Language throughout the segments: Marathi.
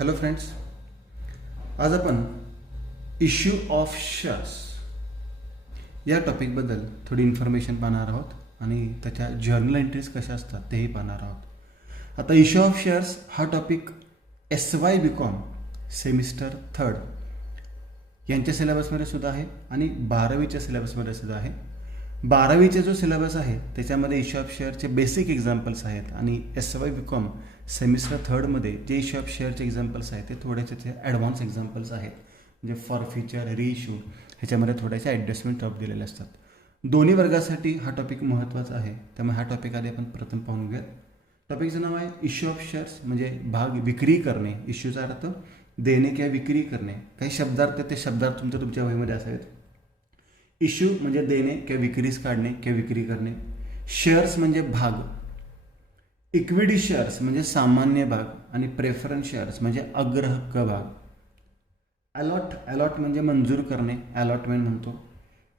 हॅलो फ्रेंड्स, आज आपण इश्यू ऑफ शेअर्स या टॉपिकबद्दल थोडी इन्फॉर्मेशन पाहणार आहोत आणि त्याच्या जर्नल एंट्रीज कशा असतात तेही पाहणार आहोत. आता इश्यू ऑफ शेअर्स हा टॉपिक SY BCom सेमिस्टर 3 यांच्या सिलेबसमध्ये सुद्धा आहे आणि 12वीच्या सिलेबसमध्ये सुद्धा आहे. 12वीचा जो सिलेबस आहे त्याच्यामध्ये इश्यू ऑफ शेअरचे बेसिक एक्झाम्पल्स आहेत आणि SY BCom सेमिस्टर 3मध्ये जे इश्यू ऑफ शेअरचे एक्झाम्पल्स आहेत ते थोडेसे ॲडव्हान्स एक्झाम्पल्स आहेत. म्हणजे फॉर फ्युचर, रिइश्यू ह्याच्यामध्ये थोड्याशा ॲडजस्टमेंट ऑफ दिलेले असतात. दोन्ही वर्गासाठी हा टॉपिक महत्त्वाचा आहे, त्यामुळे हा टॉपिक आधी आपण प्रथम पाहून घेऊयात. टॉपिकचं नाव आहे इश्यू ऑफ शेअर्स, म्हणजे भाग विक्री करणे. इश्यूचा अर्थ देणे किंवा विक्री करणे. काही शब्दार्थ ते शब्दार्थ तुमच्या वहीमध्ये असावेत. इश्यू म्हणजे देणे किंवा विक्रीस काढणे किंवा विक्री करणे. शेअर्स म्हणजे भाग. इक्विटी शेअर्स म्हणजे सामान्य भाग आणि प्रेफरन्स शेअर्स म्हणजे अग्रहक्क भाग. अलॉट म्हणजे मंजूर करणे, अलॉटमेंट म्हणतो.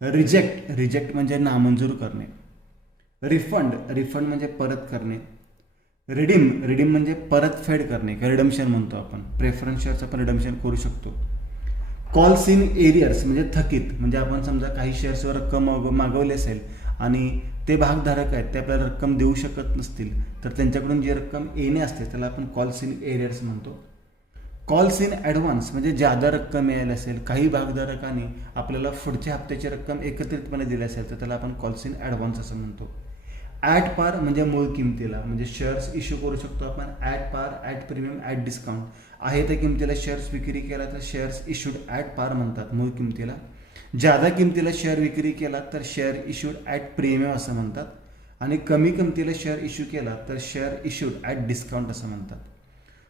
रिजेक्ट म्हणजे नामंजूर करणे. रिफंड म्हणजे परत करणे. रिडीम म्हणजे परतफेड करणे, रिडम्शन म्हणतो आपण. प्रेफरन्स शेअर्स आपण रिडम्शन करू शकतो. कॉल्स इन एरियर्स म्हणजे थकीत, म्हणजे आपण समजा काही शेअर्सवर रक्कम मागवली असेल आणि ते भागधारक आहेत ते आपल्याला रक्कम देऊ शकत नसतील तर त्यांच्याकडून जी रक्कम येणे असते त्याला आपण कॉल्स इन एरियर्स म्हणतो. कॉल्स इन ॲडव्हान्स म्हणजे ज्यादा रक्कम मिळाली असेल, काही भागधारकांनी आपल्याला पुढच्या हप्त्याची रक्कम एकत्रितपणे दिली असेल तर त्याला आपण कॉल्स इन ॲडव्हान्स असं म्हणतो. ॲट पार म्हणजे मूळ किमतीला, म्हणजे शेअर्स इश्यू करू शकतो आपण ॲट पार, ॲट प्रीमियम, ॲट डिस्काउंट. आहे त्या किमतीला शेअर्स विक्री केला तर शेअर्स इश्यूड ॲट पार म्हणतात, मूळ किमतीला. ज्यादा किमतीला शेअर विक्री केला तर शेअर इश्यूड ॲट प्रीमियम असं म्हणतात. आणि कमी किमतीला शेअर इश्यू केला तर शेअर इश्यूड ॲट डिस्काउंट असं म्हणतात.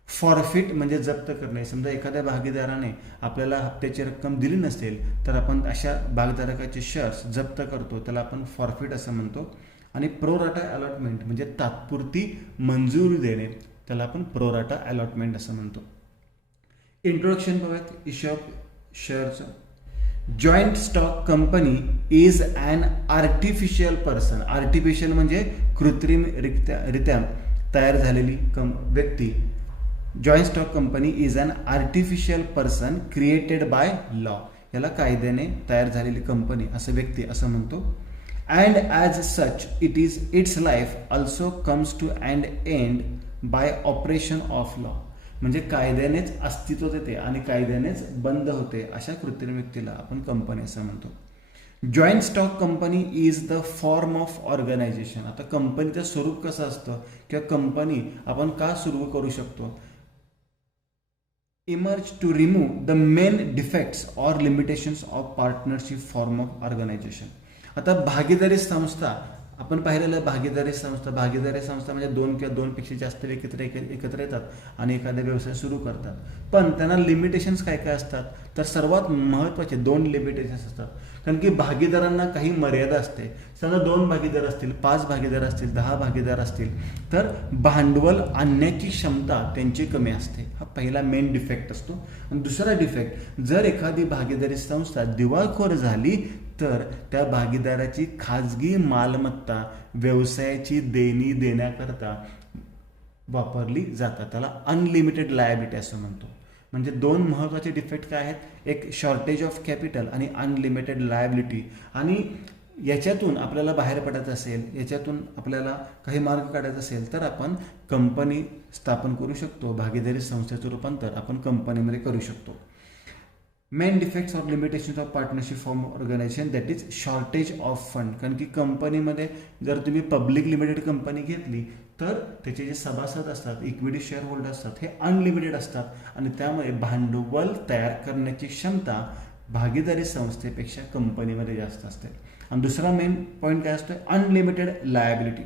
फॉरफिट म्हणजे जप्त करणे. समजा एखाद्या भागीदाराने आपल्याला हप्त्याची रक्कम दिली नसेल तर आपण अशा भागधारकाचे शेअर्स जप्त करतो, त्याला आपण फॉरफिट असं म्हणतो. आणि प्रोराटा अलॉटमेंट म्हणजे तात्पुरती मंजुरी देणे, त्याला आपण प्रोराटा अलॉटमेंट असं म्हणतो. इंट्रोडक्शन बघूयात इश्यू ऑफ शेअरचं. Joint stock company is an artificial person. Artificial म्हणजे कृत्रिमरित्या तयार झालेली व्यक्ती. Joint stock company is an artificial person created by law. याला कायद्याने तयार झालेली कंपनी असं व्यक्ती असं म्हणतो. And as such its life also comes to and end by operation of law. म्हणजे कायद्यानेच अस्तित्वात येते आणि कायद्यानेच बंद होते अशा कृत्रिम व्यक्तीला आपण कंपनी असं म्हणतो. Joint stock company is the form of organization. आता कंपनीचं स्वरूप कसं असतं किंवा कंपनी आपण का सुरू करू शकतो. Emerge to remove the main defects or limitations of partnership form of organization. आता भागीदारी संस्था आपण पाहिलेलं, भागीदारी संस्था म्हणजे दोन किंवा दोनपेक्षा जास्त एकत्र येतात आणि एखादा व्यवसाय सुरू करतात. पण त्यांना लिमिटेशन्स काय काय असतात तर सर्वात महत्त्वाचे 2 लिमिटेशन्स असतात. कारण की भागीदारांना काही मर्यादा असते. समजा 2 भागीदार असतील, 5 भागीदार असतील, 10 भागीदार असतील तर भांडवल आणण्याची क्षमता त्यांची कमी असते. हा पहिला मेन डिफेक्ट असतो. आणि दुसरा डिफेक्ट, जर एखादी भागीदारी संस्था दिवाळखोर झाली तर त्या भागीदाराची खाजगी मालमत्ता व्यवसायाची देणी देण्याकरता वापरली जातात. त्याला अनलिमिटेड लायबिलिटी असं म्हणतो. म्हणजे 2 महत्त्वाचे डिफेक्ट काय आहेत, एक शॉर्टेज ऑफ कॅपिटल आणि अनलिमिटेड लायबिलिटी. आणि याच्यातून आपल्याला बाहेर पडायचं असेल, याच्यातून आपल्याला काही मार्ग काढायचा असेल तर आपण कंपनी स्थापन करू शकतो. भागीदारी संस्थेचं रूपांतर आपण कंपनीमध्ये करू शकतो. Main defects of limitations of partnership form organization that is shortage of fund. कारण की कंपनीमध्ये जर तुम्ही पब्लिक लिमिटेड कंपनी घेतली तर त्याचे जे सभासद असतात, इक्विटी शेअर होल्डर असतात, हे अनलिमिटेड असतात आणि त्यामुळे भांडवल तयार करण्याची क्षमता भागीदारी संस्थेपेक्षा कंपनीमध्ये जास्त असते. आणि दुसरा मेन पॉईंट काय असतो, अनलिमिटेड लायबिलिटी.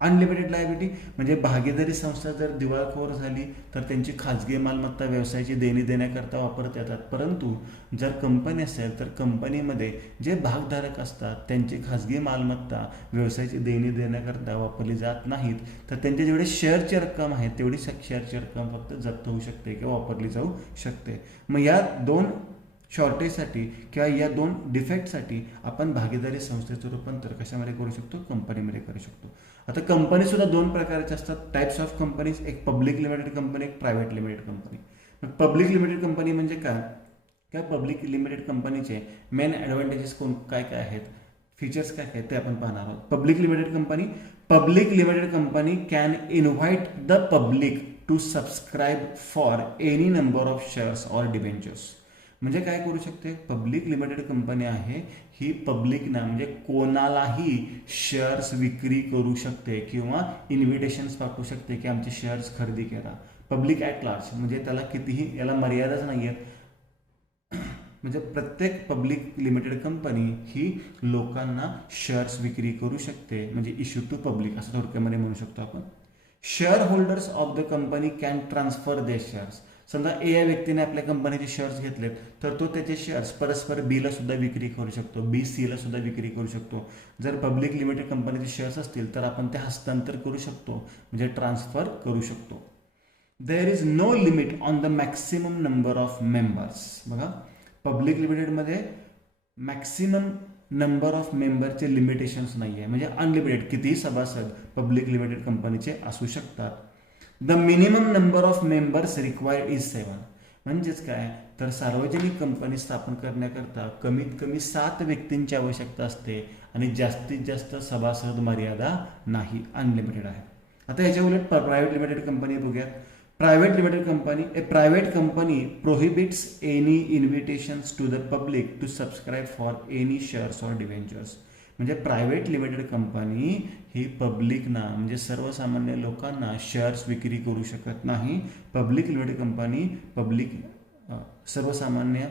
अनलिमिटेड लायबिलिटी म्हणजे भागीदारी संस्था जर दिवाळखोर झाली तर त्यांची खाजगी मालमत्ता व्यवसायाची देणी देण्याकरता वापरता येतात. परंतु जर कंपनी असेल तर कंपनीमध्ये जे भागधारक असतात त्यांची खाजगी मालमत्ता व्यवसायाची देणी देण्याकरता वापरली जात नाहीत. तर त्यांचे जेवढे शेअरची रक्कम आहे तेवढी शेअरची रक्कम फक्त जप्त होऊ शकते किंवा वापरली जाऊ शकते. मग या 2 शॉर्टेजसाठी किंवा या 2 डिफेक्टसाठी आपण भागीदारी संस्थेचं रूपांतर कशामध्ये करू शकतो, कंपनीमध्ये करू शकतो. आता कंपनी सुद्धा 2 प्रकारच्या असतात, टाइप्स ऑफ कंपनीज. एक पब्लिक लिमिटेड कंपनी, एक private limited company. Public limited company म्हणजे काय, त्या पब्लिक लिमिटेड कंपनीचे मेन ॲडव्हान्टेजेस काय काय आहेत, फीचर्स काय काय ते आपण पाहणार आहोत. Public limited company can invite the public to subscribe for any number of shares or debentures. म्हणजे काय करू शकते, पब्लिक लिमिटेड कंपनी आहे ही पब्लिकना म्हणजे कोणालाही शेअर्स विक्री करू शकते किंवा इन्व्हिटेशन्स पाठवू शकते की आमचे शेअर्स खरेदी करा. पब्लिक ॲट लार्ज म्हणजे त्याला कितीही, याला मर्यादाच नाही आहेत. म्हणजे प्रत्येक पब्लिक लिमिटेड कंपनी ही लोकांना शेअर्स विक्री करू शकते, म्हणजे इश्यू टू पब्लिक असं थोडक्यामध्ये म्हणू शकतो आपण. Share holders of the company can transfer they shares. समजा ए या व्यक्तीने आपल्या कंपनीचे शेअर्स घेतलेत तर तो त्याचे शेअर्स परस्पर बीला सुद्धा विक्री करू शकतो, बी सीला सुद्धा विक्री करू शकतो. जर पब्लिक लिमिटेड कंपनीचे शेअर्स असतील तर आपण ते हस्तांतर करू शकतो, म्हणजे ट्रान्सफर करू शकतो. There is no limit on the maximum number of members. बघा, पब्लिक लिमिटेडमध्ये मॅक्सिमम नंबर ऑफ मेंबरचे लिमिटेशन्स नाही आहे, म्हणजे अनलिमिटेड कितीही सभासद पब्लिक लिमिटेड कंपनीचे असू शकतात. The minimum number of members required is 7. म्हणजेच काय, तर सार्वजनिक कंपनी स्थापन करण्याकरता कमीत कमी 7 व्यक्तींची आवश्यकता असते आणि जास्तीत जास्त सभासद मर्यादा नाही, अनलिमिटेड आहे. आता याच्या उलट प्रायव्हेट लिमिटेड कंपनी बघूयात. A private company prohibits any invitations to the public to subscribe for any shares or debentures. म्हणजे प्रायव्हेट लिमिटेड कंपनी ही पब्लिकना म्हणजे सर्वसामान्य लोकांना शेअर्स विक्री करू शकत नाही. पब्लिक लिमिटेड कंपनी सर्वसामान्य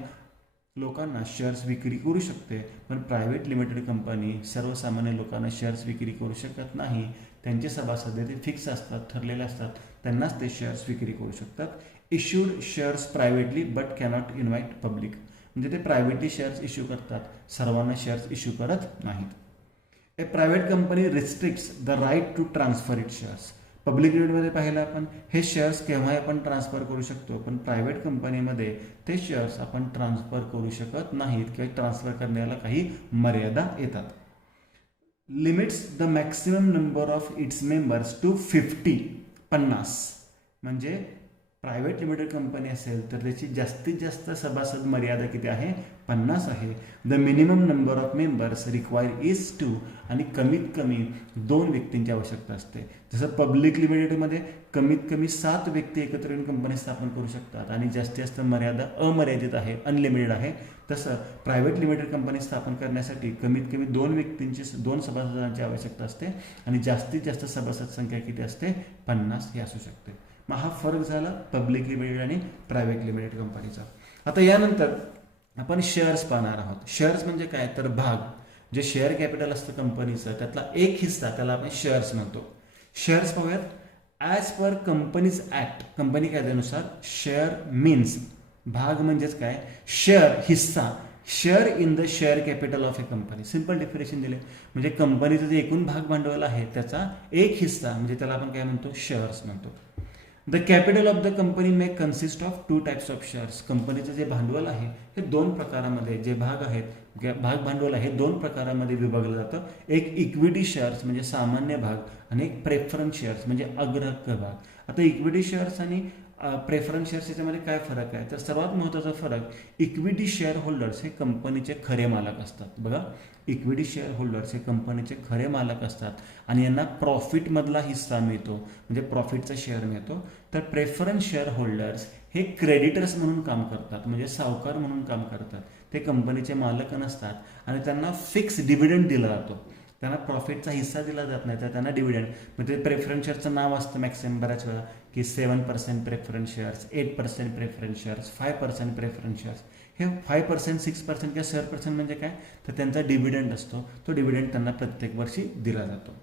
लोकांना शेअर्स विक्री करू शकते, पण प्रायव्हेट लिमिटेड कंपनी सर्वसामान्य लोकांना शेअर्स विक्री करू शकत नाही. त्यांचे सभासद ते फिक्स असतात, ठरलेले असतात, त्यांनाच ते शेअर्स विक्री करू शकतात. Issued shares privately but cannot invite public. म्हणजे ते प्रायव्हेटली शेअर्स इश्यू करतात, सर्वांना शेअर्स इश्यू करत नाहीत. A private company restricts the right to transfer it shares. Public लिमिटेडमध्ये पाहिलं आपण हे शेअर्स केव्हाही आपण ट्रान्सफर करू शकतो, पण प्रायव्हेट कंपनीमध्ये ते शेअर्स आपण ट्रान्सफर करू शकत नाहीत किंवा ट्रान्सफर करण्याला काही मर्यादा येतात. Limits the maximum number of its members to 50. म्हणजे प्रायव्हेट लिमिटेड कंपनी असेल तर त्याची जास्तीत जास्त सभासद मर्यादा किती आहे, 50 आहे. The minimum number of members require is 2. आणि कमीत कमी 2 व्यक्तींची आवश्यकता असते. जसं पब्लिक लिमिटेडमध्ये कमीत कमी 7 व्यक्ती एकत्र येऊन कंपनी स्थापन करू शकतात आणि जास्तीत जास्त मर्यादा अमर्यादित आहे, अनलिमिटेड आहे. तसं प्रायव्हेट लिमिटेड कंपनी स्थापन करण्यासाठी कमीत कमी 2 सभासदांची आवश्यकता असते आणि जास्तीत जास्त सभासद संख्या किती असते, 50 ही असू शकते. मग हा फरक झाला पब्लिक लिमिटेड आणि प्रायव्हेट लिमिटेड कंपनीचा. आता यानंतर आपण शेअर्स पाहणार आहोत. शेअर्स म्हणजे काय, तर भाग. जे शेअर कॅपिटल असतं कंपनीचं त्यातला एक हिस्सा, त्याला आपण शेअर्स म्हणतो. शेअर्स पाहूयात. As per companies act, company कायद्यानुसार शेअर मीन्स, भाग म्हणजेच काय, शेअर हिस्सा, share in the share capital of A company. Simple definition दिले, म्हणजे कंपनीचं जे एकूण भाग भांडवल आहे त्याचा एक हिस्सा, म्हणजे त्याला आपण काय म्हणतो, शेअर्स म्हणतो. The capital of the company may consist of 2 types of shares. कंपनीचं जे भांडवल आहे हे 2 प्रकारामध्ये, जे भाग आहेत, भाग भांडवल आहे 2 प्रकारामध्ये विभागलं जातं. एक इक्विटी शेअर्स म्हणजे सामान्य भाग आणि एक प्रेफरन्स शेअर्स म्हणजे अग्रहक्क भाग. आता इक्विटी शेअर्स आणि प्रेफरन्स शेअर्स याच्यामध्ये काय फरक आहे, तर सर्वात महत्त्वाचा फरक, इक्विटी शेअर होल्डर्स हे कंपनीचे खरे मालक असतात. बघा, इक्विटी शेअर होल्डर्स हे कंपनीचे खरे मालक असतात आणि यांना प्रॉफिटमधला हिस्सा मिळतो, म्हणजे प्रॉफिटचा शेअर मिळतो. तर प्रेफरन्स शेअर होल्डर्स हे क्रेडिटर्स म्हणून काम करतात, म्हणजे सावकार म्हणून काम करतात. ते कंपनीचे मालक नसतात आणि त्यांना फिक्स डिव्हिडंड दिला जातो, त्यांना प्रॉफिटचा हिस्सा दिला जात नाही, तर त्यांना डिव्हिडंड. म्हणजे प्रेफरन्स शेअरचं नाव असतं मॅक्सिमम बऱ्याच वेळा की 7% preference shares, 8% preference shares, 5% preference shares. हे 5%, 6% किंवा 7% म्हणजे काय, तर त्यांचा डिव्हिडंड असतो. तो डिव्हिडंड त्यांना प्रत्येक वर्षी दिला जातो.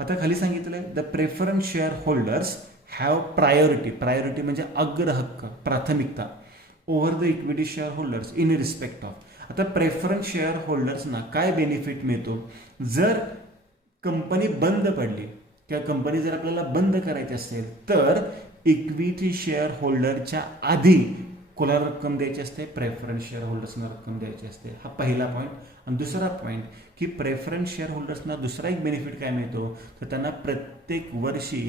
आता खाली सांगितलं आहे, the preference share holders have priority. Priority म्हणजे अग्रहक्क, प्राथमिकता, over the equity share holders in respect of. आता प्रेफरन्स शेअर होल्डर्सना काय बेनिफिट मिळतो, जर कंपनी बंद पडली किंवा कंपनी जर आपल्याला बंद करायची असेल तर इक्विटी शेअर होल्डरच्या आधी कोणाला रक्कम द्यायची असते, प्रेफरन्स शेअर होल्डर्सना रक्कम द्यायची असते. हा पहिला पॉईंट. आणि दुसरा पॉईंट की प्रेफरन्स शेअर होल्डर्सना दुसरा एक बेनिफिट काय मिळतो, तर त्यांना प्रत्येक वर्षी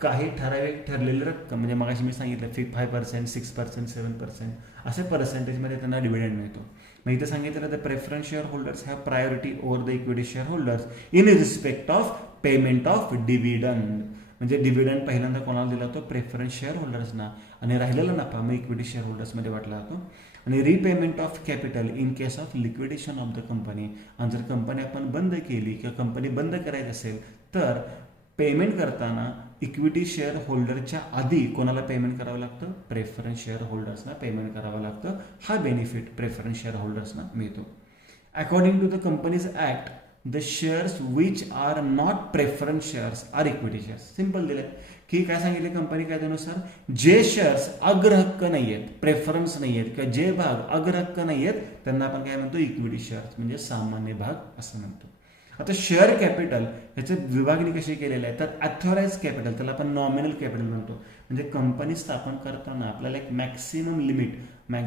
काही ठराविक ठरलेली रक्कम, म्हणजे मगाशी मी सांगितलं 5%, 6%, 7% असे पर्सेंटेजमध्ये त्यांना डिव्हिडंड मिळतो. मग इथे सांगितलं the preference share holders have priority over the equity share holders in respect of payment of dividend. म्हणजे डिव्हिडंड पहिल्यांदा कोणाला दिला जातो? प्रेफरन्स शेअर होल्डर्सना, आणि राहिलेला नफा मग इक्विटी शेअर होल्डर्समध्ये वाटला जातो. आणि repayment of capital in case of liquidation of the company. आणि जर कंपनी आपण बंद केली किंवा कंपनी बंद करायची असेल तर पेमेंट करताना इक्विटी शेअर होल्डरच्या आधी कोणाला पेमेंट करावं लागतं? प्रेफरन्स शेअर होल्डर्सना पेमेंट करावं लागतं. हा बेनिफिट प्रेफरन्स शेअर होल्डर्सना मिळतो. According to the companies act the shares which are not preference shares are equity shares. Simple दिले की काय सांगितले कंपनी कायद्यानुसार, जे शेअर्स अग्रहक्क नाही आहेत, प्रेफरन्स नाही आहेत किंवा जे भाग अग्रहक्क नाही आहेत त्यांना आपण काय म्हणतो? इक्विटी शेअर्स, म्हणजे सामान्य भाग असं म्हणतो. आता शेअर कॅपिटल ह्याची विभागणी कशी केलेली आहे तर ऑथोराइज कॅपिटल, त्याला आपण नॉमिनल कॅपिटल म्हणतो. म्हणजे कंपनी स्थापन करताना आपल्याला एक मॅक्सिमम लिमिट,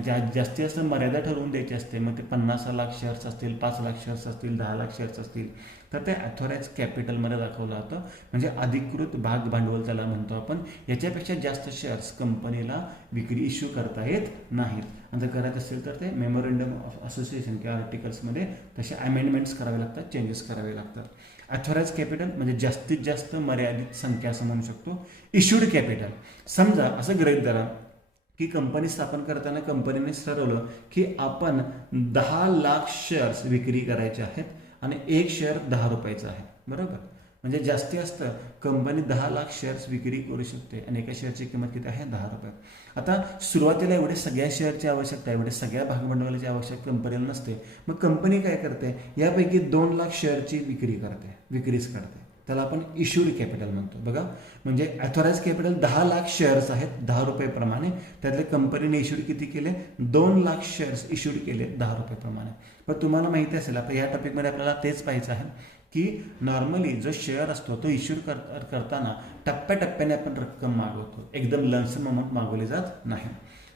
जास्तीत जास्त मर्यादा ठरवून द्यायची असते. मग ते 50 लाख शेअर्स असतील, 5 लाख शेअर्स असतील, 10 लाख शेअर्स असतील, तर ते ऑथोराइज कॅपिटलमध्ये दाखवलं जातं. म्हणजे अधिकृत भाग भांडवल त्याला म्हणतो आपण. याच्यापेक्षा जास्त शेअर्स कंपनीला विक्री इश्यू करता येत नाहीत. आणि जर करायचं असेल तर ते मेमोरंडम ऑफ असोसिएशन किंवा आर्टिकल्समध्ये तसे अमेंडमेंट्स करावे लागतात, चेंजेस करावे लागतात. ऑथोराइज कॅपिटल म्हणजे जास्तीत जास्त मर्यादित संख्या असं म्हणू शकतो. इश्यूड कॅपिटल, समजा असं गृहीत धरा की कंपनी स्थापन करताना कंपनीने ठरवलं की आपण 10 लाख शेअर्स विक्री करायचे आहेत आणि एक शेअर 10 रुपयाचा आहे, बरोबर. म्हणजे जास्तीत जास्त कंपनी 10 लाख शेअर्स विक्री करू शकते आणि एका शेअरची किंमत किती आहे? 10 रुपये. आता सुरुवातीला एवढे सगळ्या शेअरची आवश्यकता, एवढे सगळ्या भागभांडवलाची आवश्यकता कंपनीला नसते. मग कंपनी काय करते? यापैकी 2 लाख शेअरची विक्रीच करते. त्याला आपण इश्यूड कॅपिटल म्हणतो. बघा, म्हणजे ऑथोराइज कॅपिटल 10 लाख शेअर्स आहेत 10 रुपये प्रमाणे. त्यातले कंपनीने इश्यूड किती केले? 2 लाख शेअर्स इश्यूड केले 10 रुपये प्रमाणे. पण तुम्हाला माहिती असेल, आता या टॉपिकमध्ये आपल्याला तेच पाहायचं आहे की नॉर्मली जो शेअर असतो तो इश्यू करताना टप्प्याटप्प्याने आपण रक्कम मागवतो, एकदम लमसम अमाऊंट मागवली जात नाही.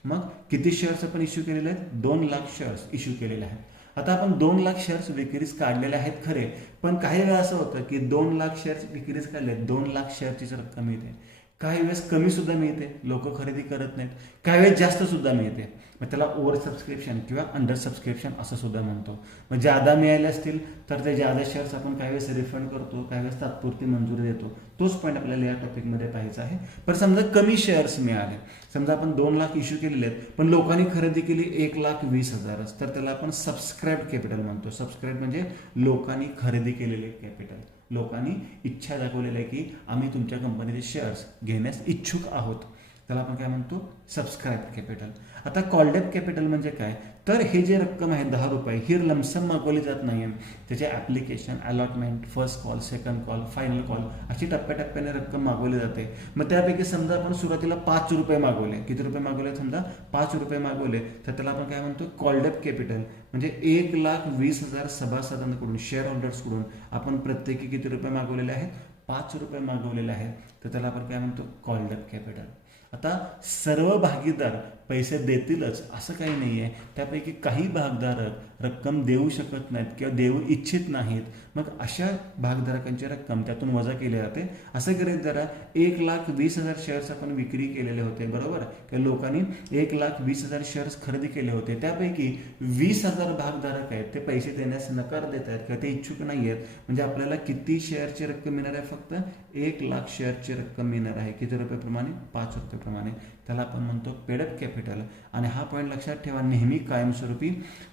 मग किती शेअर्स आपण इश्यू केलेले आहेत? 2 लाख शेअर्स इश्यू केलेले आहेत. आता आपण 2 लाख शेअर्स विक्रीस काढलेले आहेत खरे, पण काही वेळा असं होतं की 2 लाख शेअर्स विक्रीस काढले, 2 लाख शेअरचीच रक्कम मिळते. काही वेळेस कमी सुद्धा मिळते, लोक खरेदी करत नाहीत. काही वेळेस जास्त सुद्धा मिळते. मग त्याला ओव्हर सबस्क्रिप्शन किंवा अंडर सबस्क्रिप्शन असं सुद्धा म्हणतो. मग ज्यादा मिळाले असतील तर ते ज्यादा शेअर्स आपण काही वेळेस रिफंड करतो, काही वेळेस तात्पुरती मंजुरी देतो. तोच पॉईंट आपल्याला या टॉपिकमध्ये पाहायचा आहे. पण समजा कमी शेअर्स मिळाले, समजा आपण 2 लाख इश्यू केलेले आहेत पण लोकांनी खरेदी केली 1,20,000, तर त्याला आपण सबस्क्राईब कॅपिटल म्हणतो. सबस्क्राईब म्हणजे लोकांनी खरेदी केलेले कॅपिटल, लोकांनी इच्छा दाखवलेली आहे की आम्ही तुमच्या कंपनीचे शेअर्स घेण्यास इच्छुक आहोत, त्याला आपण काय म्हणतो? Subscribe capital. आता कॉल्ड अप कॅपिटल म्हणजे काय तर हे जे रक्कम आहे 10 रुपये ही लमसम मागवली जात नाही. त्याचे application, allotment, first call, second call, final call अशी टप्प्याटप्प्याने रक्कम मागवली जाते. मग त्यापैकी समजा आपण सुरुवातीला 5 रुपये मागवले, किती रुपये मागवले? समजा 5 रुपये मागवले, तर त्याला आपण काय म्हणतो? Called up capital. म्हणजे 1,20,000 सभासदांकडून, शेअर होल्डर्सकडून आपण प्रत्येकी किती रुपये मागवलेले आहेत? 5 रुपये मागवलेले आहेत, तर त्याला आपण काय म्हणतो? Called up capital. आता सर्व भागीदार पैसे देतीलच असं काही नाही आहे. त्यापैकी काही भागधारक रक्कम देऊ शकत नाहीत किंवा देऊ इच्छित नाहीत. मग अशा भागधारकांची रक्कम त्यातून वजा केली जाते. असं गृहीत धरा 1,20,000 शेअर्स आपण विक्री केलेले होते, बरोबर. की लोकांनी 1,20,000 शेअर्स खरेदी केले होते. त्यापैकी 20,000 भागधारक आहेत, ते पैसे देण्यास नकार देत आहेत किंवा ते इच्छुक नाही आहेत. म्हणजे आपल्याला किती शेअरची रक्कम मिळणार आहे? फक्त 1 लाख शेअरची रक्कम मिळणार आहे. किती रुपये प्रमाणे? 5 रुपये प्रमाणे. त्याला आपण म्हणतो पेडअप कॅपिटल. आणि हा पॉईंट लक्षात ठेवा, नेहमी कायमस्वरूपी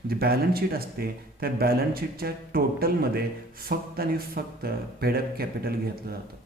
जी बॅलन्स शीट असते त्या बॅलन्स शीटच्या टोटलमध्ये फक्त आणि फक्त पेडअप कॅपिटल घेतलं जातं.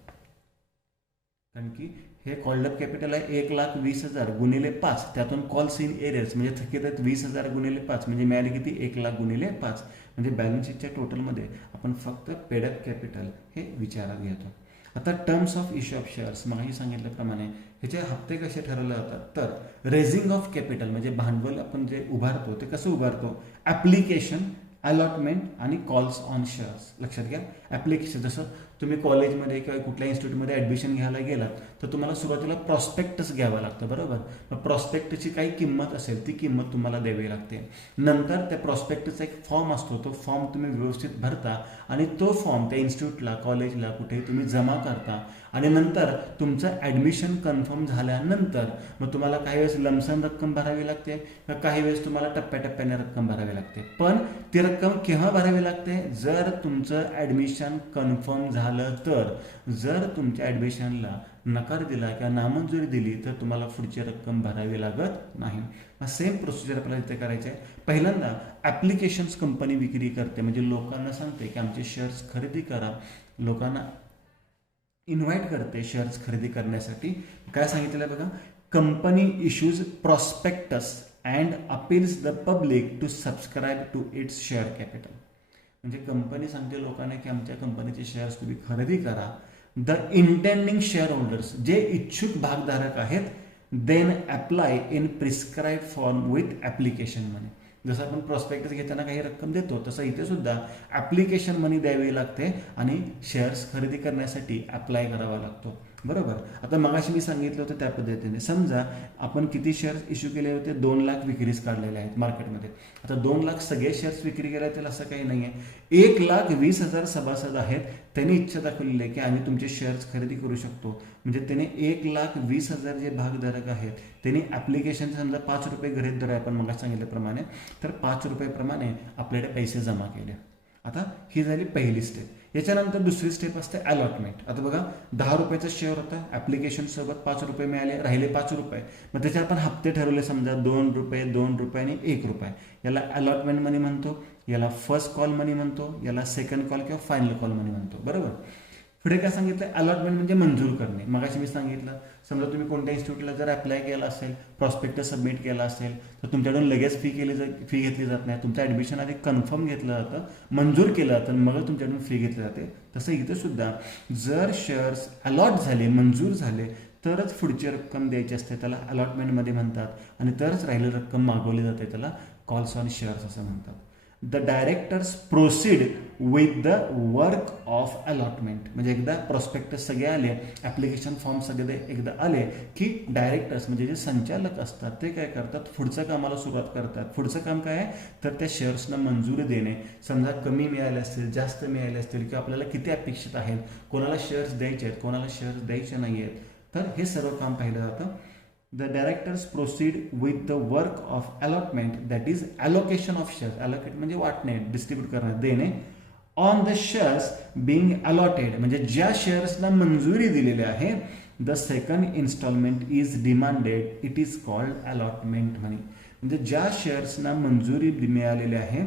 कारण की हे कॉल्ड अप कॅपिटल आहे 1,20,000 गुणिले 5, त्यातून कॉल्स इन एरियर्स म्हणजे थकीत आहेत 20,000 गुणिले 5 म्हणजे मिळाले किती? 1 लाख गुणिले 5. म्हणजे बॅलन्स शीटच्या टोटलमध्ये आपण फक्त पेडअप कॅपिटल हे विचारात घेतो. आता terms of issue of shares मगाशी सांगितल्याप्रमाणे ह्याचे हप्ते कसे ठरवले जातात तर रेझिंग ऑफ कॅपिटल म्हणजे भांडवल आपण जे उभारतो ते कसं उभारतो? ॲप्लिकेशन, अलॉटमेंट आणि कॉल्स ऑन शेअर्स. लक्षात घ्या, ॲप्लिकेशन जसं तुम्ही कॉलेजमध्ये किंवा कुठल्या इन्स्टिट्यूटमध्ये ॲडमिशन घ्यायला गेलात तर तुम्हाला सुरुवातीला प्रॉस्पेक्टस घ्यावं लागतं, बरोबर. मग प्रॉस्पेक्टची काही किंमत असेल ती किंमत तुम्हाला द्यावी लागते. नंतर त्या प्रॉस्पेक्टचा एक फॉर्म असतो, तो फॉर्म तुम्ही व्यवस्थित भरता आणि तो फॉर्म त्या इन्स्टिट्यूटला, कॉलेजला, कुठेही तुम्ही जमा करता आणि नंतर तुमचं ॲडमिशन कन्फर्म झाल्यानंतर मग तुम्हाला काही वेळेस लमसम रक्कम भरावी लागते, काही वेळेस तुम्हाला टप्प्याटप्प्याने रक्कम भरावी लागते. पण ती रक्कम केव्हा भरावी लागते? जर तुमचं ॲडमिशन कन्फर्म झालं तर. जर तुमच्या ॲडमिशनला नकार दिला किंवा नामंजुरी दिली तर तुम्हाला पुढची रक्कम भरावी लागत नाही. मग सेम प्रोसिजर आपल्याला इथे करायचं आहे. पहिल्यांदा ॲप्लिकेशन्स कंपनी विक्री करते, म्हणजे लोकांना सांगते की आमचे शेअर्स खरेदी करा, लोकांना इन्व्हाइट करते शेअर्स खरेदी करण्यासाठी. काय सांगितलेलं आहे बघा, company issues prospectus and appeals the public to subscribe to its share capital. म्हणजे कंपनी सांगते लोकांना की आमच्या कंपनीचे शेअर्स तुम्ही खरेदी करा. द इंटेंडिंग शेअर होल्डर्स, जे इच्छुक भागधारक आहेत, then apply in prescribe form with application money. जसं आपण प्रॉस्पेक्टस घेताना काही रक्कम देतो तसं इथे सुद्धा ॲप्लिकेशन मनी द्यावी लागते आणि शेअर्स खरेदी करण्यासाठी अप्लाय करावा लागतो, बरोबर. आता मगाशी मी सांगितलं होतं त्या पद्धतीने, समजा आपण किती शेअर्स इश्यू केले होते, 2 लाख विक्रीस काढलेले आहेत मार्केटमध्ये. आता 2 लाख सगळे शेअर्स विक्री केले आहेत असं काही नाही आहे. 1,20,000 सभासद आहेत, त्यांनी इच्छा दाखवलेली आहे की आम्ही तुमचे शेअर्स खरेदी करू शकतो. म्हणजे त्याने 1,20,000 जे भागधारक आहेत त्यांनी ॲप्लिकेशन समजा ₹5 गृहीत धरा आपण मग सांगितल्याप्रमाणे, तर ₹5 आपल्याकडे पैसे जमा केले. आता ही झाली पहिली स्टेप. याच्यानंतर दुसरी स्टेप असते अलॉटमेंट. आता बघा, ₹10चा शेअर होता, ॲप्लिकेशन सोबत ₹5 मिळाले, राहिले ₹5. मग त्याचे आपण हप्ते ठरवले, समजा ₹2, ₹2 आणि ₹1. याला अलॉटमेंट मनी म्हणतो, याला फर्स्ट कॉल मनी म्हणतो, याला सेकंड कॉल किंवा फायनल कॉल मनी म्हणतो, बरोबर. पुढे काय सांगितलं, अलॉटमेंट म्हणजे मंजूर करणे. मगाशी मी सांगितलं, समजा तुम्ही कोणत्या इन्स्टिट्यूटला जर अप्लाय केला असेल, प्रॉस्पेक्टस सबमिट केला असेल तर तुमच्याकडून लगेच फी घेतली जात नाही. तुमचं ॲडमिशन आधी कन्फर्म घेतलं जातं, मंजूर केलं जातं, मग तुमच्याकडून फी घेतली जाते. तसं इथे सुद्धा जर शेअर्स अलॉट झाले, मंजूर झाले, तरच पुढची रक्कम द्यायची असते, त्याला अलॉटमेंटमध्ये म्हणतात. आणि तरच राहिलेली रक्कम मागवली जाते, त्याला कॉल्स ऑन शेअर्स असं म्हणतात. The directors proceed with the work of allotment. म्हणजे एकदा प्रॉस्पेक्टस सगळे आले, ॲप्लिकेशन फॉर्म सगळे एकदा आले की डायरेक्टर्स म्हणजे जे संचालक असतात ते काय करतात, पुढचं कामाला सुरुवात करतात. पुढचं काम काय आहे, तर त्या शेअर्सना मंजुरी देणे. समजा कमी मिळाले असतील, जास्त मिळाले असतील, किंवा आपल्याला किती अपेक्षित आहेत, कोणाला शेअर्स द्यायचे आहेत, कोणाला शेअर्स द्यायचे नाही आहेत, तर हे सर्व काम पाहिलं जातं. The directors proceed with the work of allotment, that is allocation of shares. Allocate म्हणजे वाटणे, डिस्ट्रीब्यूट करणे, देणे. On the shares being allotted, म्हणजे ज्या शेअर्सला मंजुरी दिलेली आहे, the second installment is demanded, it is called allotment money. म्हणजे ज्या शेअर्सना मंजुरी मिळालेली आहे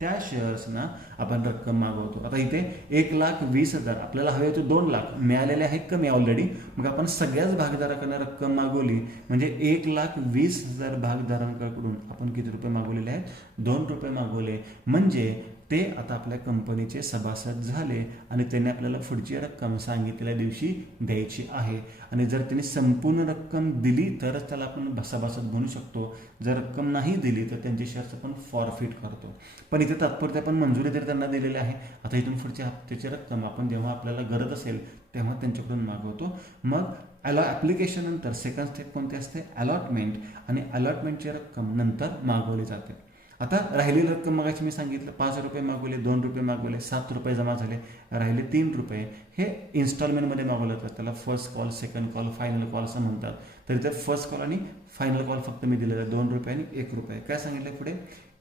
त्या शेअर्सना आपण रक्कम मागवतो. आता इथे 1,20,000 आपल्याला हवे होते, 2 लाख मिळालेले आहेत कमी ऑलरेडी, मग आपण सगळ्याच भागधारकांना रक्कम मागवली. म्हणजे 1,20,000 भागधारकांकडून आपण किती रुपये मागवलेले आहेत, ₹2 मागवले. म्हणजे ते आता आपल्या कंपनीचे सभासद झाले आणि त्यांनी आपल्याला पुढची रक्कम सांगितलेल्या दिवशी द्यायची आहे. आणि जर त्यांनी संपूर्ण रक्कम दिली तरच त्याला आपण सभासद बनू शकतो. जर रक्कम नाही दिली तर त्यांचे शेअर्स आपण फॉरफिट करतो. पण इथे तात्पुरते आपण मंजुरी तर त्यांना दिलेली आहे. आता इथून पुढच्या हप्त्याची रक्कम आपण जेव्हा आपल्याला गरज असेल तेव्हा त्यांच्याकडून मागवतो. मग ॲप्लिकेशन नंतर सेकंड स्टेप कोणते असते, अलॉटमेंट. आणि अलॉटमेंटची रक्कम नंतर मागवली जाते. आता राहिलेली रक्कम मगाशी मी सांगितलं, ₹5 मागवले, ₹2 मागवले, ₹7 जमा झाले, राहिले ₹3. हे इन्स्टॉलमेंटमध्ये मागवलं जातं. त्याला first call, second call, final call असं म्हणतात. तर इथे फर्स्ट कॉल आणि फायनल कॉल फक्त मी दिलेला आहे, ₹2 आणि ₹1. काय सांगितलं पुढे,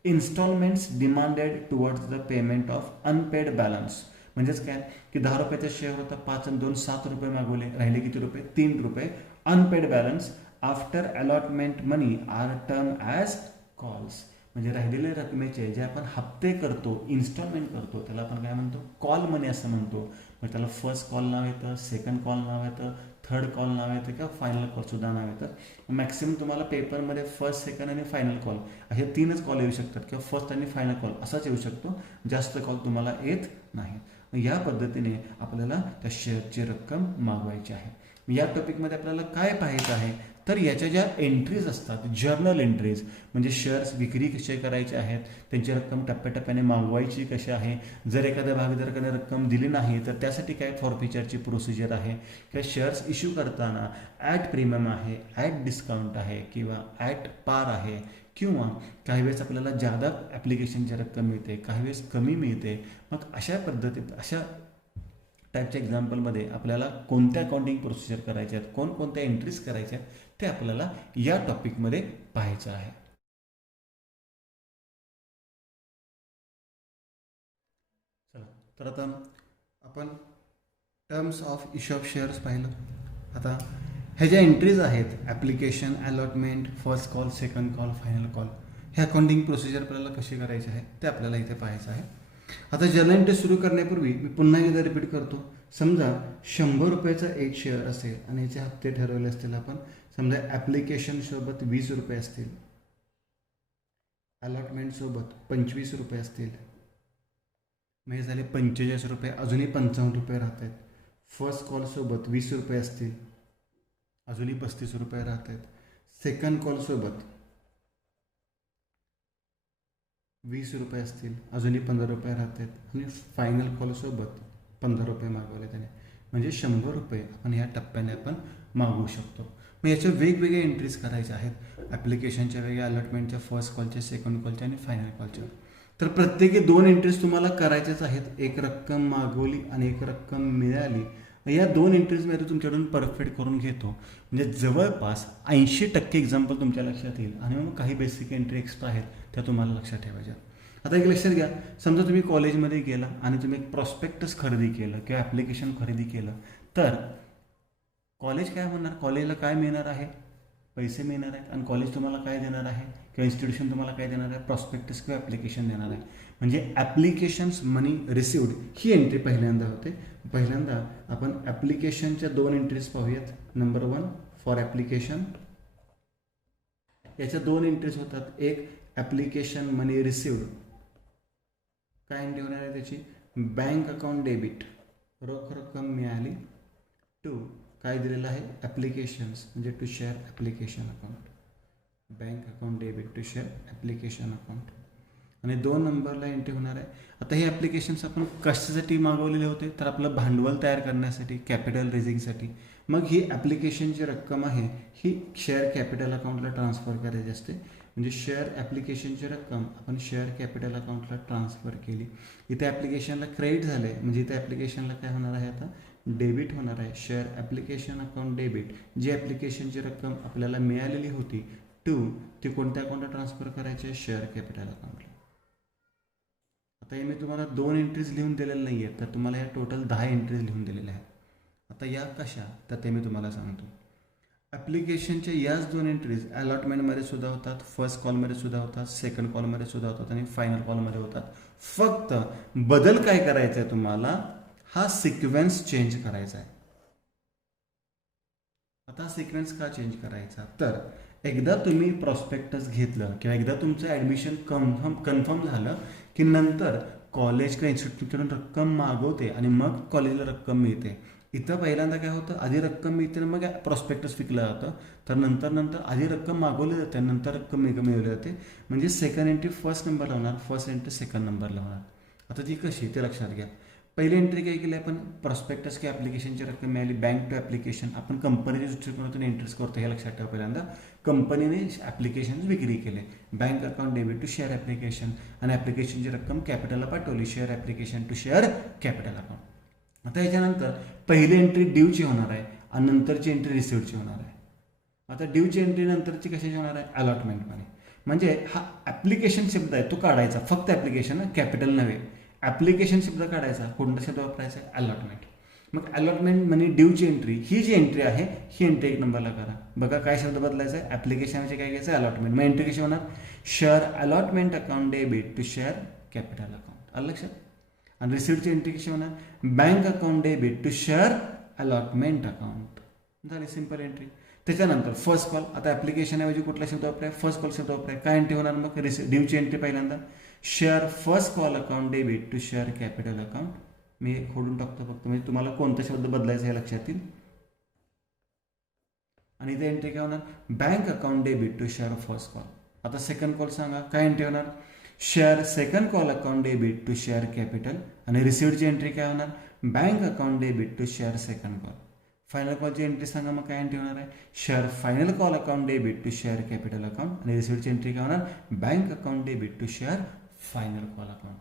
instalments demanded towards the payment of unpaired balance. म्हणजेच काय की ₹10चा शेअर होता, 5 आणि 2 ₹7 मागवले, राहिले किती रुपये, ₹3. अनपेड बॅलन्स आफ्टर अलॉटमेंट मनी आर टर्म ॲज कॉल्स. म्हणजे राहिलेल्या रकमेचे जे आपण हप्ते करतो, इन्स्टॉलमेंट करतो, त्याला आपण काय म्हणतो, कॉल मनी असं म्हणतो. मग त्याला फर्स्ट कॉल नाव येतं, सेकंड कॉल नाव येतं, थर्ड कॉल नाव येतं किंवा फायनल कॉल सुद्धा नाव येतं. मॅक्सिमम तुम्हाला पेपरमध्ये फर्स्ट, सेकंड आणि फायनल कॉल असे 3च कॉल येऊ शकतात किंवा फर्स्ट आणि फायनल कॉल असाच येऊ शकतो. जास्त कॉल तुम्हाला येत नाही. या पद्धतीने आपल्याला त्या शेअरची रक्कम मागवायची आहे. या टॉपिकमध्ये आपल्याला काय पाहायचं आहे तर याच्या ज्या एंट्रीज असतात, जर्नल एंट्रीज, म्हणजे शेअर्स विक्री कसे करायचे आहेत, त्यांची रक्कम टप्प्याटप्प्याने मागवायची कशी आहे, जर एखाद्या भागधारकाने रक्कम दिली नाही तर त्यासाठी काय फॉरफिचरची प्रोसिजर आहे, किंवा शेअर्स इश्यू करताना ॲट प्रीमियम आहे, ॲट डिस्काउंट आहे, किंवा ॲट पार आहे, किंवा काही वेळेस आपल्याला जादा ॲप्लिकेशनची रक्कम मिळते, काही वेळेस कमी मिळते. मग अशा पद्धतीत अशा टाईपच्या एक्झाम्पलमध्ये आपल्याला कोणत्या अकाउंटिंग प्रोसिजर करायच्या आहेत, कोणकोणत्या एंट्रीज करायच्या आहेत, ते आपल्याला या टॉपिकमध्ये पाहायचं आहे. चला, तर आता आपण terms of issue of shares पाहिलं. आता ह्या ज्या एंट्रीज आहेत, application, allotment, first call, second call, final call, हे अकाउंटिंग प्रोसिजर आपल्याला कशी करायची आहे ते आपल्याला इथे पाहायचं आहे. आता जर्नल एंट्री सुरू करण्यापूर्वी मी पुन्हा एकदा रिपीट करतो. समजा 100 रुपयाचा एक शेअर असेल आणि याचे हप्ते ठरवले असतील आपण. समजा ॲप्लिकेशन सोबत 20 रुपये असतील, अलॉटमेंट सोबत 25 रुपये असतील, मग हे झाले 45 रुपये, अजूनही 55 रुपये राहत आहेत. फर्स्ट कॉल सोबत 20 रुपये असतील, अजूनही 35 रुपये राहत आहेत. सेकंड कॉल सोबत 20 रुपये असतील, अजूनही 15 रुपये राहत आहेत. आणि फायनल कॉलसोबत 15 रुपये मागवले त्याने, म्हणजे 100 रुपये आपण ह्या टप्प्याने आपण मागवू शकतो. मग याच्या वेगवेगळ्या एंट्रीज करायच्या आहेत, ॲप्लिकेशनच्या वेगळ्या, अलॉटमेंटच्या, फर्स्ट कॉलच्या, सेकंड कॉलच्या आणि फायनल कॉलच्या. तर प्रत्येकी 2 एंट्रीज तुम्हाला करायच्याच आहेत. एक रक्कम मागवली आणि एक रक्कम मिळाली. या 2 एंट्रीजमध्ये तुमच्याकडून परफेक्ट करून घेतो, म्हणजे जवळपास 80% एक्झाम्पल तुमच्या लक्षात येईल. आणि मग काही बेसिक एंट्री एक्स्ट्रा आहेत त्या तुम्हाला लक्षात ठेवायच्या. आता एक लक्षात घ्या, समजा तुम्ही कॉलेजमध्ये गेला आणि तुम्ही एक प्रॉस्पेक्टस खरेदी केलं किंवा ॲप्लिकेशन खरेदी केलं, तर कॉलेज काय म्हणणार, कॉलेजला काय मिळणार आहे, पैसे मिळणार आहेत. आणि कॉलेज तुम्हाला काय देणार आहे, किंवा इन्स्टिट्यूशन तुम्हाला काय देणार आहे, प्रॉस्पेक्टस किंवा ॲप्लिकेशन देणार आहे. म्हणजे ॲप्लिकेशन्स मनी रिसिव्ड ही एंट्री पहिल्यांदा होते. पहिल्यांदा आपण ॲप्लिकेशनच्या 2 एंट्रीज पाहूयात. नंबर 1 फॉर ॲप्लिकेशन, याच्या 2 एंट्रीज होतात. एक ॲप्लिकेशन मनी रिसिव्ड, काय एंट्री होणार आहे त्याची, बँक अकाउंट डेबिट, रोख रक्कम मिळाली. 2 काय दिलेलं आहे, ॲप्लिकेशन्स म्हणजे to share application account, bank account debit to share application account. आणि 2 नंबरला एंट्री होणार आहे. आता हे ॲप्लिकेशन्स आपण कशासाठी मागवलेले होते, तर आपलं भांडवल तयार करण्यासाठी, कॅपिटल रेझिंगसाठी. मग ही ॲप्लिकेशनची रक्कम आहे ही शेअर कॅपिटल अकाउंटला ट्रान्सफर करायची असते. म्हणजे शेअर ॲप्लिकेशनची रक्कम आपण शेअर कॅपिटल अकाउंटला ट्रान्सफर केली. इथे ॲप्लिकेशनला क्रेडिट झालं आहे, म्हणजे इथे ॲप्लिकेशनला काय होणार आहे, आता डेबिट होणार आहे. शेअर ॲप्लिकेशन अकाउंट डेबिट, जी ॲप्लिकेशनची रक्कम आपल्याला मिळालेली होती 2, ती कोणत्या अकाउंटला ट्रान्सफर करायची आहे, शेअर कॅपिटल अकाउंटला. आता हे मी तुम्हाला 2 एंट्रीज लिहून दिलेल्या नाही आहेत, तर तुम्हाला या टोटल 10 एंट्रीज लिहून दिलेल्या आहेत. आता या कशा, तर ते मी तुम्हाला सांगतो. ॲप्लिकेशनच्या याच 2 एंट्रीज अलॉटमेंटमध्ये सुद्धा होतात, फर्स्ट कॉलमध्ये सुद्धा होतात, सेकंड कॉलमध्ये सुद्धा होतात आणि फायनल कॉलमध्ये होतात. फक्त बदल काय करायचा आहे तुम्हाला, हा सिक्वेन्स चेंज करायचा आहे. आता सिक्वेन्स का चेंज करायचा, तर एकदा तुम्ही प्रॉस्पेक्टस घेतलं किंवा एकदा तुमचं ॲडमिशन कन्फर्म झालं की नंतर कॉलेज किंवा इन्स्टिट्यूटकडून रक्कम मागवते आणि मग कॉलेजला रक्कम मिळते. इथं पहिल्यांदा काय होतं, आधी रक्कम मिळते मग प्रॉस्पेक्टस विकलं जातं. तर नंतर आधी रक्कम मागवली जाते, नंतर रक्कम मिळवली जाते. म्हणजे सेकंड एंट्री फर्स्ट नंबरला होणार, फर्स्ट एंट्री सेकंड नंबरला होणार. आता ती कशी ते लक्षात घ्या. पहिली एंट्री काय केली आपण, प्रॉस्पेक्टस किंवा ॲप्लिकेशनची रक्कम मिळाली, बँक टू ॲप्लिकेशन, आपण कंपनीच्या दृष्टिकोनातून एंट्रीज करतो हे लक्षात ठेवा. पहिल्यांदा कंपनीने ॲप्लिकेशन विक्री केले, bank account debit to share application, आणि ॲप्लिकेशनची रक्कम कॅपिटलला पाठवली, share application to share capital account. आता याच्यानंतर पहिली एंट्री ड्यूची होणार आहे आणि नंतरची एंट्री रिसिव्डची होणार आहे. आता ड्यूची एंट्री नंतरची कशाची होणार आहे, अलॉटमेंटमध्ये. म्हणजे हा ॲप्लिकेशन शब्द आहे तो काढायचा, फक्त ॲप्लिकेशन, कॅपिटल नव्हे. ॲप्लिकेशन शब्द काढायचा, कोणता शब्द वापरायचा आहे, अलॉटमेंट. मग अलॉटमेंट म्हणजे ड्यूची एंट्री, ही जी एंट्री आहे ही एंट्री 1 नंबरला करा. बघा काय शब्द बदलायचा आहे, ॲप्लिकेशनचे काय घ्यायचं आहे, अलॉटमेंट. मग एंट्री कशी होणार, share allotment account debit to share capital account. आलं लक्षात. आणि रिसिव्डची एंट्री कशी होणार, bank account debit to share allotment account. झाली सिंपल एंट्री. त्याच्यानंतर फर्स्ट कॉल, आता ॲप्लिकेशनऐवजी कुठला शब्द वापराय, फर्स्ट कॉल शब्द वापराय. काय एंट्री होणार मग, ड्यूची एंट्री पहिल्यांदा share first call account debit to share capital account. मी खोडून टाकतो फक्त, म्हणजे तुम्हाला कोणता शब्द बदलायचा हे लक्षात येईल. आणि इथे एंट्री काय होणार, bank account debit to share first call. आता सेकंड कॉल सांगा काय एंट्री होणार, share second call account debit to share capital. आणि रिसिव्हची एंट्री काय होणार, bank account debit to share second call. Final कॉलची एंट्री सांगा मग काय एंट्री होणार आहे, share final call account debit to share capital account. आणि रिसिव्हची एंट्री काय होणार, bank account debit to share final call account.